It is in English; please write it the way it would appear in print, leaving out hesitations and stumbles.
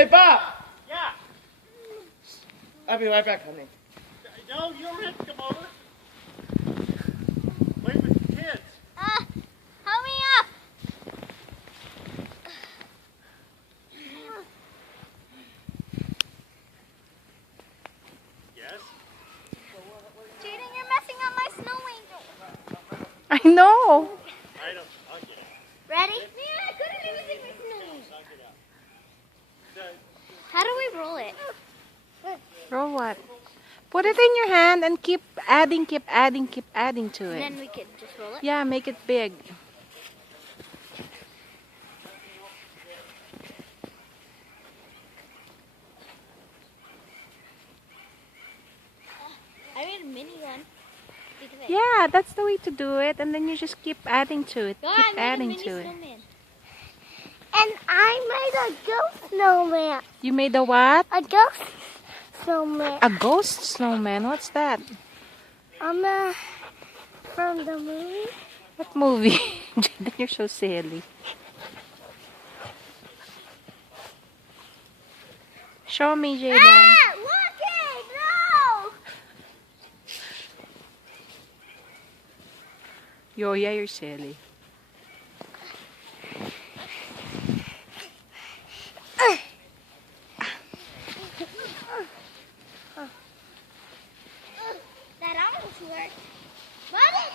Hey, Bob! Yeah. I'll be right back, honey. No, you don't have to come over. Wait with the kids. Help me up. Yes? Jaden, you're messing up my snow angel. I know. I don't. I'll get it. Ready? Man, I couldn't even see my snow angel. I'll get out. How do we roll it? Roll what? Put it in your hand and keep adding to And it. then we could just roll it. Yeah, make it big. I made a mini one. Look at this. Yeah, that's the way to do it. And then you just keep adding to it. Oh, Keep I adding made a to mini it. snowman. And I made a ghost snowman. You made a what? A ghost snowman. A ghost snowman. What's that? From the movie. What movie? Jaden, you're so silly. Show me, Jaden. Ah, look it! No! Yo, yeah, you're silly. That almost worked. But it